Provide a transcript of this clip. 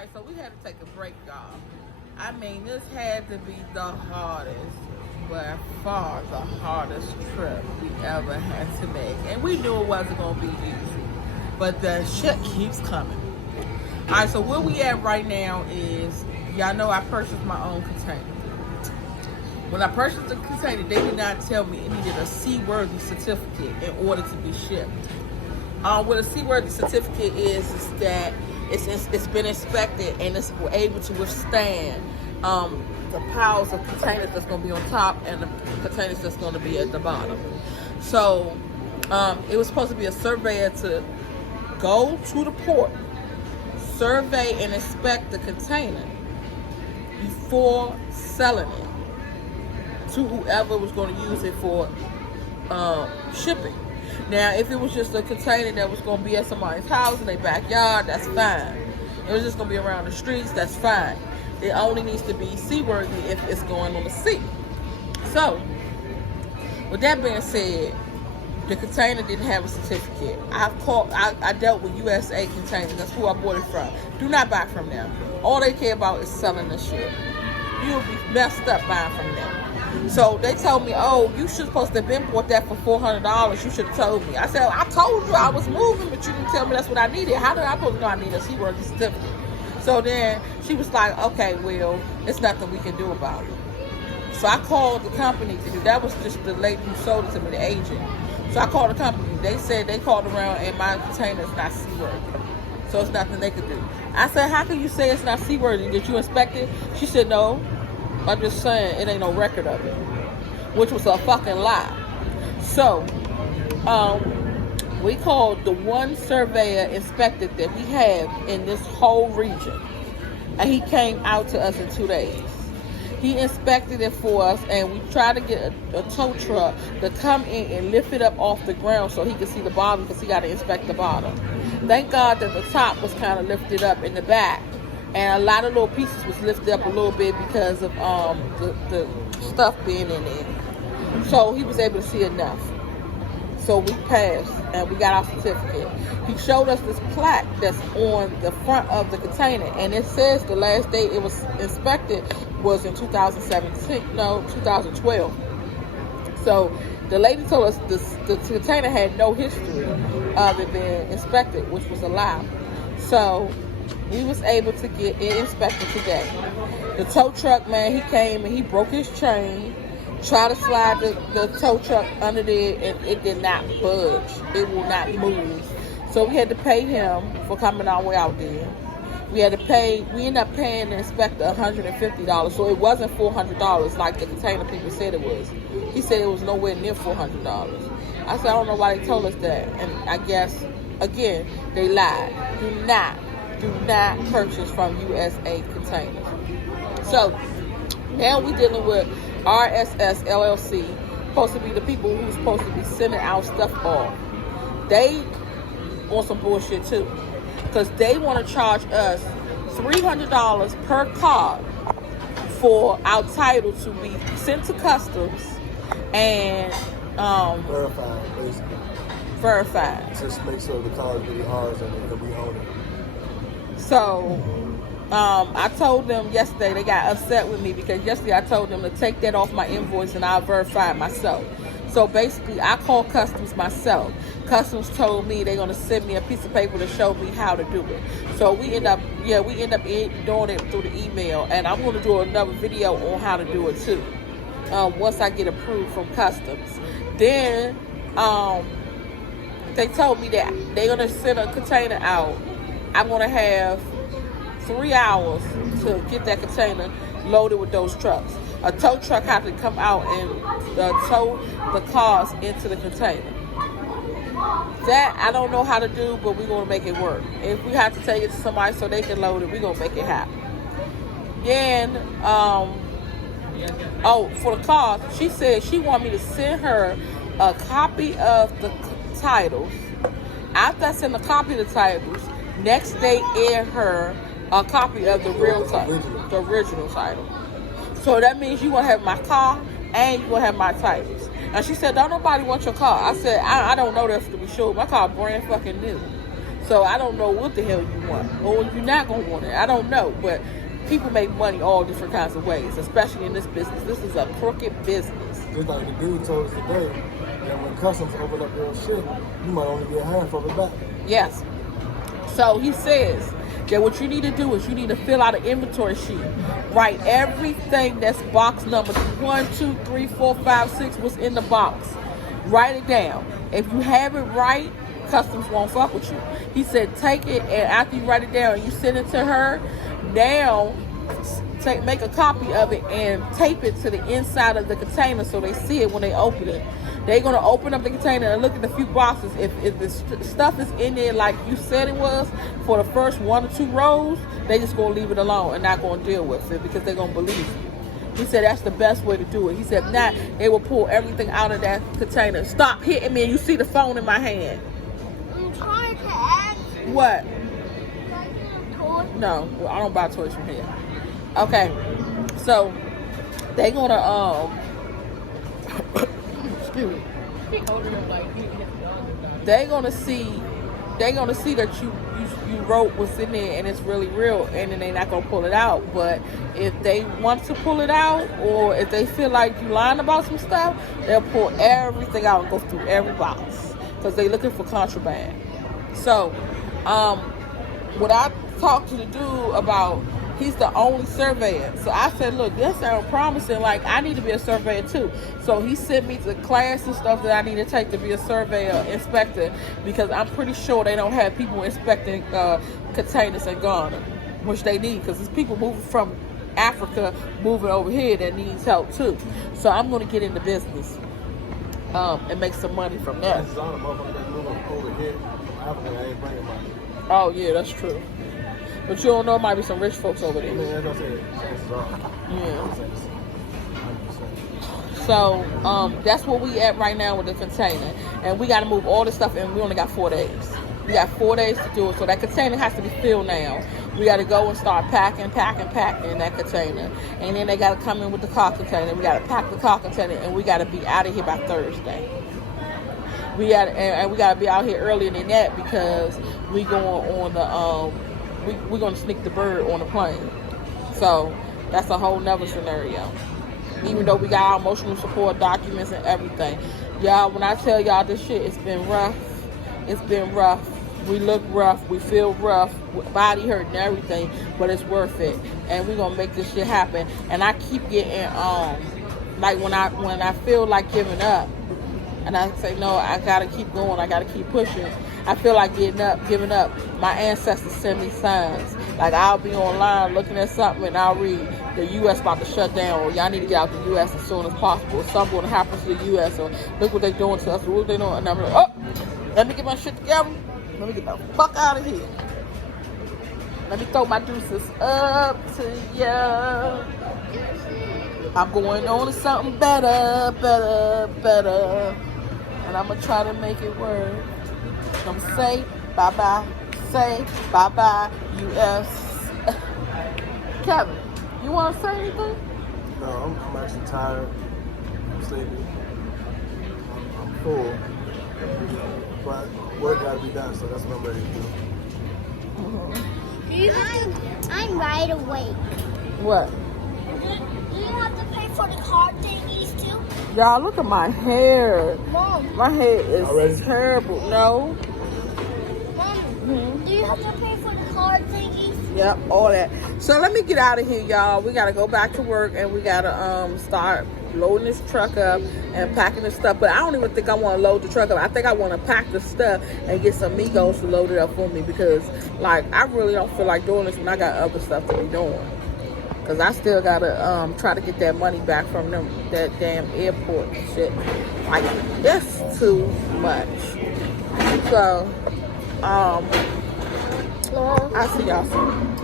Alright, so we had to take a break, y'all. I mean, this had to be the hardest, by far the hardest trip we ever had to make. And we knew it wasn't going to be easy. But the shit keeps coming. Alright, so where we at right now is, y'all know I purchased my own container. When I purchased the container, they did not tell me it needed a seaworthy certificate in order to be shipped. What a seaworthy certificate is that it's been inspected and it's able to withstand the piles of containers that's going to be on top and the containers that's going to be at the bottom. So it was supposed to be a surveyor to go to the port, survey and inspect the container before selling it to whoever was going to use it for shipping. Now, if it was just a container that was going to be at somebody's house in their backyard, that's fine. It was just going to be around the streets, that's fine. It only needs to be seaworthy if it's going on the sea. So, with that being said, the container didn't have a certificate. I dealt with USA Containers. That's who I bought it from. Do not buy from them. All they care about is selling the shit. You'll be messed up buying from them. So they told me, oh, you should supposed to have been bought that for $400. You should have told me. I said, I told you I was moving, but you didn't tell me that's what I needed. How did I supposed to know I need a seaworthy certificate? So then she was like, okay, well, it's nothing we can do about it. So I called the company to do. That was just the lady who sold it to me, the agent. So I called the company. They said they called around and my container is not seaworthy. So it's nothing they could do. I said, how can you say it's not seaworthy? Did you inspect it? She said, no. I'm just saying it ain't no record of it, which was a fucking lie. So, we called the one surveyor inspector that we have in this whole region, and he came out to us in 2 days. He inspected it for us, and we tried to get a tow truck to come in and lift it up off the ground so he could see the bottom, because he got to inspect the bottom. Thank God that the top was kind of lifted up in the back. And a lot of little pieces was lifted up a little bit because of the stuff being in there. So he was able to see enough. So we passed and we got our certificate. He showed us this plaque that's on the front of the container, and it says the last day it was inspected was in 2012. So the lady told us the container had no history of it being inspected, which was a lie. So we was able to get it inspected today. The tow truck man, he came and he broke his chain, tried to slide the tow truck under there, and it did not budge. It will not move. So we had to pay him for coming our way out there. We ended up paying the inspector $150. So it wasn't $400 like the container people said it was. He said it was nowhere near $400. I said, I don't know why they told us that. And I guess, again, they lied. Do not purchase from USA Containers. So now we're dealing with RSS LLC, supposed to be the people who's supposed to be sending our stuff off. They want some bullshit too, because they want to charge us $300 per card for our title to be sent to customs and verified, basically. Verified. Just make sure the card is really ours and we own it. So, I told them yesterday, they got upset with me because yesterday I told them to take that off my invoice and I'll verify it myself. So basically, I called customs myself. Customs told me they're going to send me a piece of paper to show me how to do it. So we end up doing it through the email, and I'm going to do another video on how to do it too. Once I get approved from customs. Then, they told me that they're going to send a container out. I'm going to have 3 hours to get that container loaded with those trucks. A tow truck has to come out and tow the cars into the container. That I don't know how to do, but we're going to make it work. If we have to take it to somebody so they can load it, we're going to make it happen. Then, for the cars, she said she wanted me to send her a copy of the titles. After I send a copy of the titles, next day air her a copy of the real title, the original title. So that means you gonna have my car and you gonna have my titles. And she said, don't nobody want your car. I said, I don't know that to be sure. My car brand fucking new. So I don't know what the hell you want, or you're not gonna want it. I don't know, but people make money all different kinds of ways, especially in this business. This is a crooked business. Just like the dude told us today, that when customs open up their shit, you might only get half of it back. Yes. So he says that what you need to do is you need to fill out an inventory sheet. Write everything that's box numbers 1, 2, 3, 4, 5, 6, what's in the box. Write it down. If you have it right, customs won't fuck with you. He said take it, and after you write it down and you send it to her, now make a copy of it and tape it to the inside of the container so they see it when they open it. They're going to open up the container and look at the few boxes. If the stuff is in there like you said it was for the first 1 or 2 rows, they just going to leave it alone and not going to deal with it because they're going to believe you. He said that's the best way to do it. He said if not, they will pull everything out of that container. Stop hitting me and you see the phone in my hand. I'm trying to ask. What? Can I get a toy? No, I don't buy toys from here. Okay, so they gonna excuse me. They gonna see that you wrote what's in there and it's really real, and then they're not gonna pull it out. But if they want to pull it out, or if they feel like you lying about some stuff, they'll pull everything out and go through every box because they looking for contraband. So, what I talked to the dude about, he's the only surveyor. So I said, look, this sounds promising. Like, I need to be a surveyor too. So he sent me to class and stuff that I need to take to be a surveyor inspector, because I'm pretty sure they don't have people inspecting containers in Ghana, which they need, because there's people moving from Africa moving over here that needs help too. So I'm going to get into business and make some money from that. Oh, yeah, that's true. But you don't know, it might be some rich folks over there. Yeah. So, that's where we at right now with the container. And we got to move all this stuff, and we only got 4 days. We got 4 days to do it. So that container has to be filled now. We got to go and start packing in that container. And then they got to come in with the car container. We got to pack the car container, and we got to be out of here by Thursday. We got to be out here earlier than that, because we going on the we're going to sneak the bird on the plane. So that's a whole nother scenario. Even though we got our emotional support documents and everything. Y'all, when I tell y'all this shit, it's been rough. It's been rough. We look rough. We feel rough. Body hurt and everything. But it's worth it. And we're going to make this shit happen. And I keep getting, like when I feel like giving up, and I say, no, I got to keep going. I got to keep pushing. I feel like giving up. My ancestors send me signs. Like, I'll be online looking at something and I'll read, the U.S. about to shut down, or y'all need to get out the U.S. as soon as possible. Something going to happen to the U.S. or look what they're doing to us. What they doing? And I'm like, oh, let me get my shit together. Let me get the fuck out of here. Let me throw my deuces up to ya. I'm going on to something better. And I'm going to try to make it work. I'm going to say bye-bye. Say bye-bye, U.S. Kevin, you want to say anything? No, I'm actually tired. I'm sleepy. I'm full. But work got to be done, so that's what I'm ready to do. I'm right awake. What? Do you have to pay for the card thingies too? Y'all, look at my hair. Mom. My hair is terrible. No? Mom, do you have to pay for the card thingies? Yep, all that. So let me get out of here, y'all. We got to go back to work, and we got to start loading this truck up and packing the stuff. But I don't even think I want to load the truck up. I think I want to pack the stuff and get some Migos to load it up for me, because, like, I really don't feel like doing this when I got other stuff to be doing. Because I still got to try to get that money back from them, that damn airport and shit. Like, it's too much. So, I'll see y'all soon.